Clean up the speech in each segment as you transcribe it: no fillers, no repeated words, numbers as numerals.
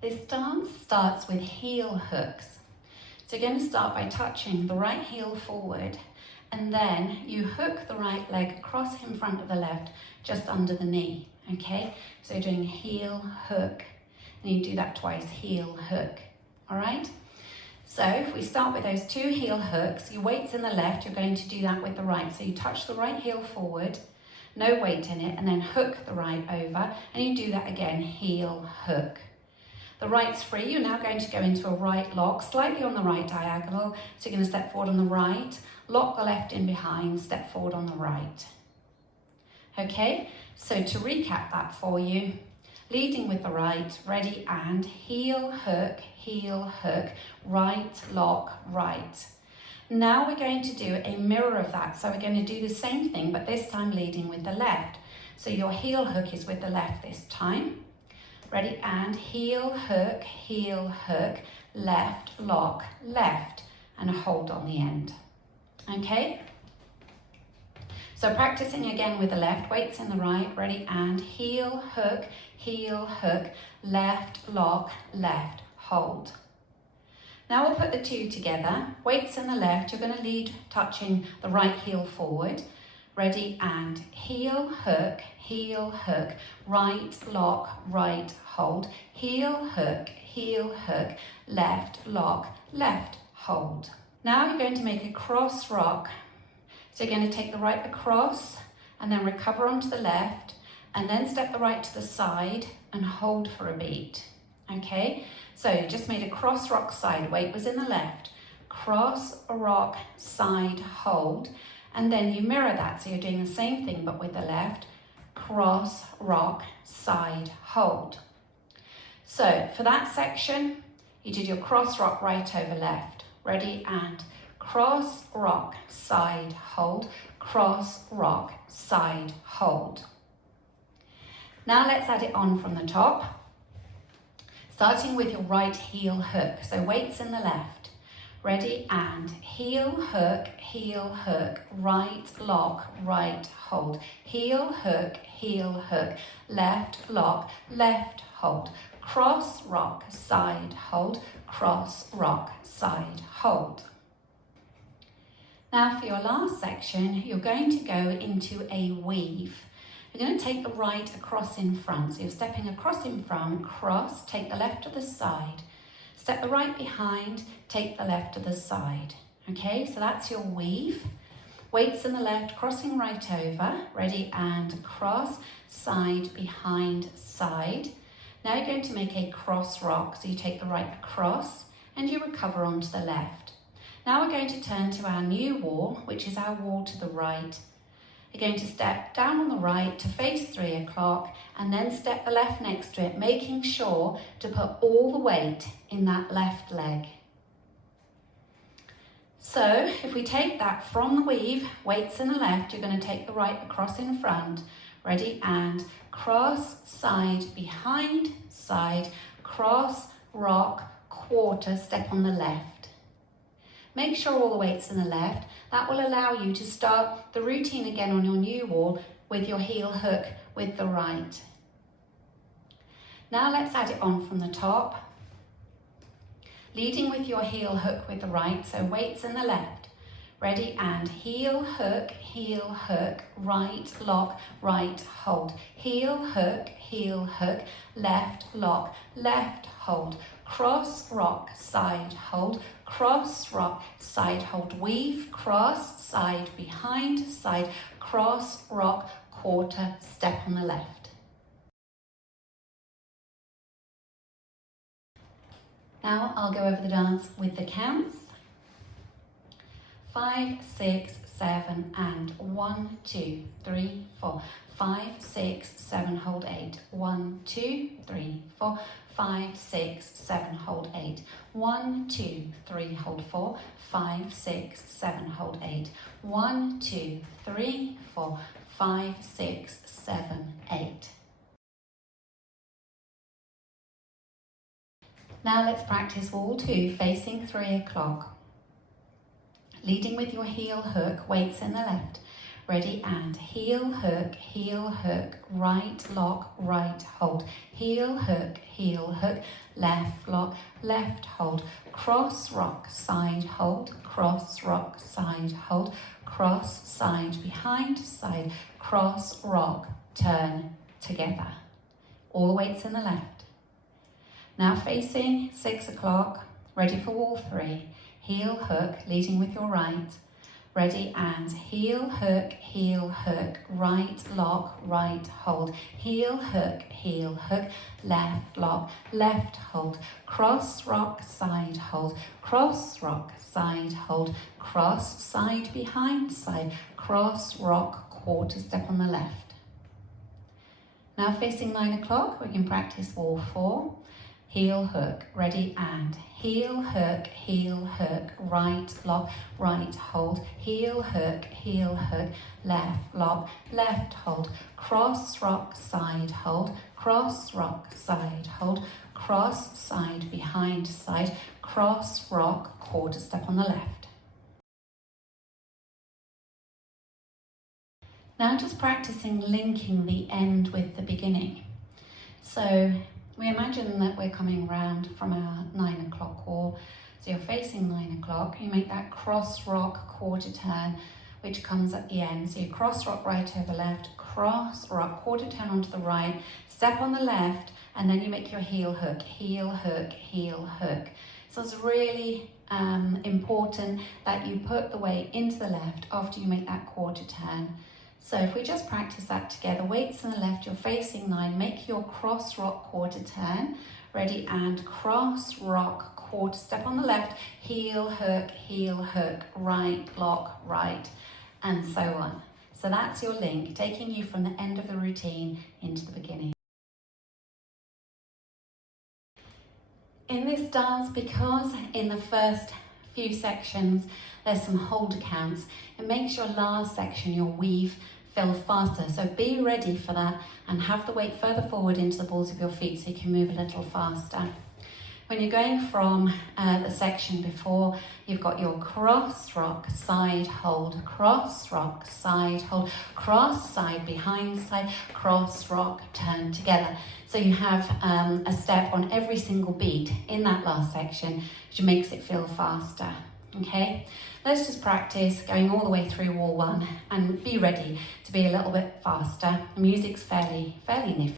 This dance starts with heel hooks. So you're going to start by touching the right heel forward, and then you hook the right leg across in front of the left, just under the knee, okay? So you're doing heel hook, and you do that twice, heel hook, all right? So if we start with those two heel hooks, your weight's in the left, you're going to do that with the right. So you touch the right heel forward, no weight in it, and then hook the right over, and you do that again, heel hook. The right's free, you're now going to go into a right lock, slightly on the right diagonal, so you're going to step forward on the right, lock the left in behind, step forward on the right. Okay, so to recap that for you, leading with the right, ready, and heel hook, right, lock, right. Now we're going to do a mirror of that, so we're going to do the same thing, but this time leading with the left. So your heel hook is with the left this time. Ready, and heel hook, left, lock, left, and a hold on the end. Okay? So practicing again with the left, weights in the right, ready, and heel hook, left, lock, left, hold. Now we'll put the two together, weights in the left, you're going to lead touching the right heel forward. Ready, and heel hook, right, lock, right, hold. Heel hook, left, lock, left, hold. Now you're going to make a cross rock. So you're going to take the right across and then recover onto the left and then step the right to the side and hold for a beat. Okay, so you just made a cross rock side, weight was in the left. Cross rock side hold. And then you mirror that, so you're doing the same thing but with the left, cross, rock, side, hold. So for that section, you did your cross, rock, right over left. Ready, and cross, rock, side, hold, cross, rock, side, hold. Now let's add it on from the top, starting with your right heel hook, so weights in the left. Ready, and heel hook, right, lock, right, hold. Heel hook, left, lock, left, hold. Cross, rock, side, hold. Cross, rock, side, hold. Now for your last section, you're going to go into a weave. You're going to take the right across in front. So you're stepping across in front, cross, take the left to the side. Step the right behind, take the left to the side. Okay, so that's your weave. Weights in the left, crossing right over. Ready, and cross, side, behind, side. Now you're going to make a cross rock. So you take the right across and you recover onto the left. Now we're going to turn to our new wall, which is our wall to the right. You're going to step down on the right to face 3 o'clock and then step the left next to it, making sure to put all the weight in that left leg. So if we take that from the weave, weights in the left, you're going to take the right across in front. Ready, and cross, side, behind, side, cross, rock, quarter, step on the left. Make sure all the weight's in the left. That will allow you to start the routine again on your new wall with your heel hook with the right. Now let's add it on from the top. Leading with your heel hook with the right, so weights in the left. Ready, and heel hook, right, lock, right, hold. Heel hook, left, lock, left, hold. Cross, rock, side, hold. Cross, rock, side, hold. Weave, cross, side, behind, side, cross, rock, quarter, step on the left. Now I'll go over the dance with the counts. 5, 6, 7, and 1, 2, 3, 4. 5, 6, 7, hold 8. 1, 2, 3, 4. 5, 6, 7, hold 8. 1, 2, 3, hold 4. 5, 6, 7, hold 8. 1, 2, 3, 4. 5, 6, 7, 8. Now let's practice wall 2, facing 3 o'clock. Leading with your heel hook, weights in the left. Ready, and heel hook, right lock, right hold. Heel hook, left lock, left hold. Cross rock, side hold, cross rock, side hold. Cross, side, behind, side, cross, rock, turn, together. All the weights in the left. Now facing 6 o'clock, ready for wall 3. Heel hook, leading with your right. Ready, and heel hook, right lock, right hold. Heel hook, left lock, left hold. Cross rock, side hold, cross rock, side hold. Cross, side, behind, side, cross rock, quarter step on the left. Now facing 9 o'clock, we can practice wall 4. Heel hook, ready, and heel hook, right lock, right hold. Heel hook, left lock, left hold. Cross rock, side hold, cross rock, side hold. Cross, side, behind, side, cross rock, quarter step on the left. Now just practicing linking the end with the beginning. So we imagine that we're coming round from our 9 o'clock wall. So you're facing 9 o'clock, you make that cross rock quarter turn, which comes at the end. So you cross rock right over left, cross rock quarter turn onto the right, step on the left, and then you make your heel hook. So it's really important that you put the weight into the left after you make that quarter turn. So if we just practice that together, weights on the left, you're facing 9, make your cross rock quarter turn, ready, and cross rock quarter step on the left, heel hook, right lock, right, and so on. So that's your link, taking you from the end of the routine into the beginning. In this dance, because in the first few sections there's some hold counts, it makes your last section, your weave, feel faster. So be ready for that and have the weight further forward into the balls of your feet so you can move a little faster. When you're going from the section before, you've got your cross rock, side hold, cross rock, side hold, cross, side, behind, side, cross rock, turn together. So you have a step on every single beat in that last section, which makes it feel faster. Okay, let's just practice going all the way through wall 1 and be ready to be a little bit faster. The music's fairly nifty.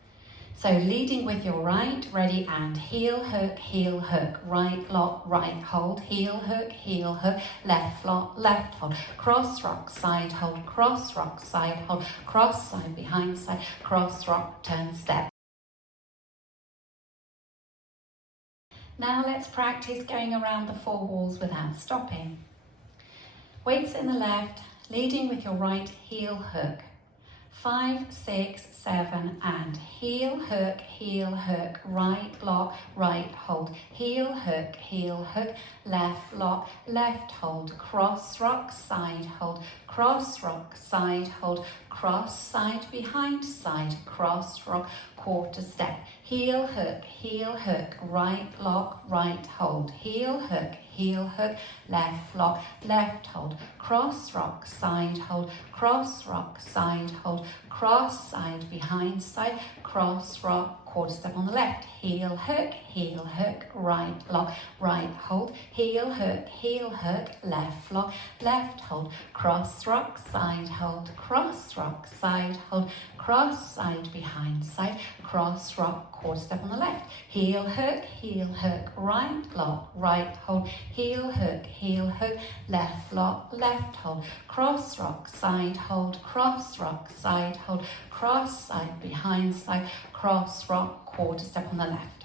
So leading with your right, ready, and heel hook, right lock, right hold, heel hook, left lock, left hold, cross rock, side hold, cross rock, side hold, cross, side, behind, side, cross rock, turn, step. Now let's practice going around the 4 walls without stopping. Weights in the left, leading with your right heel hook. 5, 6, 7, and heel hook, right lock, right hold, heel hook, left lock, left hold, cross rock, side hold, cross rock, side hold, cross, side, behind, side, cross rock, quarter step, heel hook, right lock, right hold, heel hook, left lock, left hold, cross rock, side hold, cross rock, side hold, cross, side, behind, side, cross rock, quarter step on the left, heel hook, right lock, right hold, heel hook, left lock, left hold, cross rock, side hold, cross rock, side hold, cross, side, behind, side, cross rock, quarter step on the left, heel hook, right lock, right hold, heel hook, left lock, left hold, cross rock, side hold, cross rock, side hold, cross, side, behind, side, cross rock, quarter step on the left.